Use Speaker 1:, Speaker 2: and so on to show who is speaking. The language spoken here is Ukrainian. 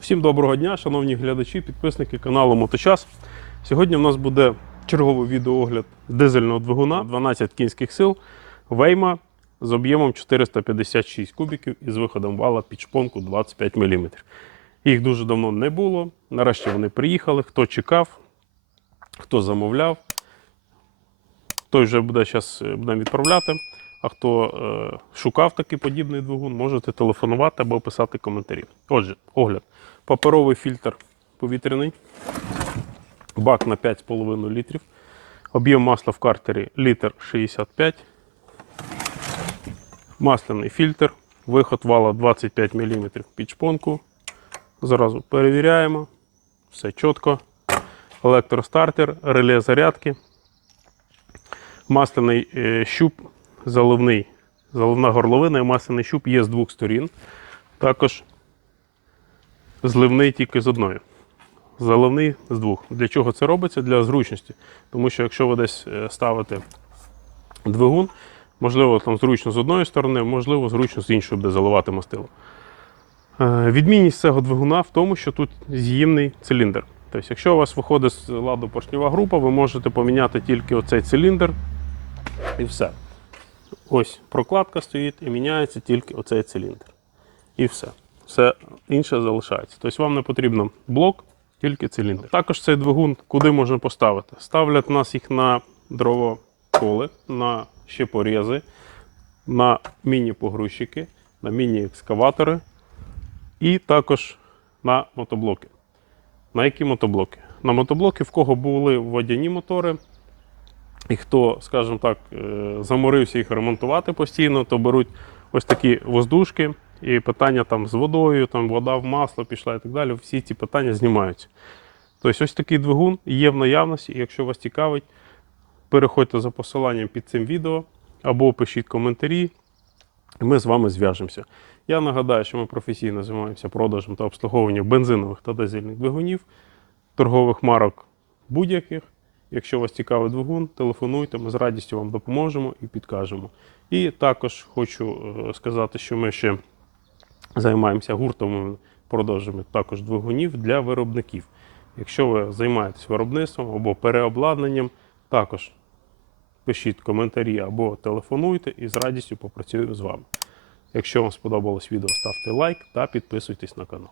Speaker 1: Всім доброго дня, шановні глядачі, підписники каналу Моточас. Сьогодні в нас буде черговий відеоогляд дизельного двигуна 12 кінських сил Вейма з об'ємом 456 кубіків і з виходом вала під шпонку 25 мм. Їх дуже давно не було. Нарешті вони приїхали. Хто чекав, хто замовляв, той вже буде зараз будемо відправляти. А хто е, шукав такий подібний двигун, можете телефонувати або писати коментарі. Отже, огляд. Паперовий фільтр повітряний, бак на 5,5 літрів, об'єм масла в картері літр 65, масляний фільтр, виход вала 25 мм під шпонку. Зразу перевіряємо. Все чітко. Електростартер, реле зарядки, масляний е, щуп, заливний, заливна горловина і масляний щуп є з двох сторін. Також зливний тільки з одної. Заливний з двох. Для чого це робиться? Для зручності. Тому що якщо ви десь е, ставите двигун, можливо, там зручно з одної сторони, можливо, зручно з іншої буде заливати мастило. Е, Відмінність цього двигуна в тому, що тут з'ємний циліндр. Тобто, якщо у вас виходить з ладу поршнева група, ви можете поміняти тільки оцей циліндр і все. Ось прокладка стоїть і міняється тільки оцей циліндр. І все. Все інше залишається. Тобто вам не потрібно блок, тільки циліндр. Також цей двигун куди можна поставити? Ставлять нас їх на дровоколи, на щепорези, на міні-погрузчики, на міні-екскаватори і також на мотоблоки. На які мотоблоки? На мотоблоки, в кого були водяні мотори, і хто, скажімо так, е, заморився їх ремонтувати постійно, то беруть ось такі воздушки, і питання там з водою, там вода в масло пішла і так далі. Всі ці питання знімаються. Тобто ось такий двигун є в наявності, і якщо вас цікавить, переходьте за посиланням під цим відео або пишіть коментарі, і ми з вами зв'яжемося. Я нагадаю, що ми професійно займаємося продажем та обслуговуванням бензинових та дизельних двигунів, торгових марок будь-яких. Якщо вас цікавий двигун, телефонуйте, ми з радістю вам допоможемо і підкажемо. І також хочу е, сказати, що ми ще займаємося гуртовими продажами також двигунів для виробників. Якщо ви займаєтесь виробництвом або переобладнанням, також пишіть коментарі або телефонуйте і з радістю попрацюємо з вами. Якщо вам сподобалось відео, ставте лайк та підписуйтесь на канал.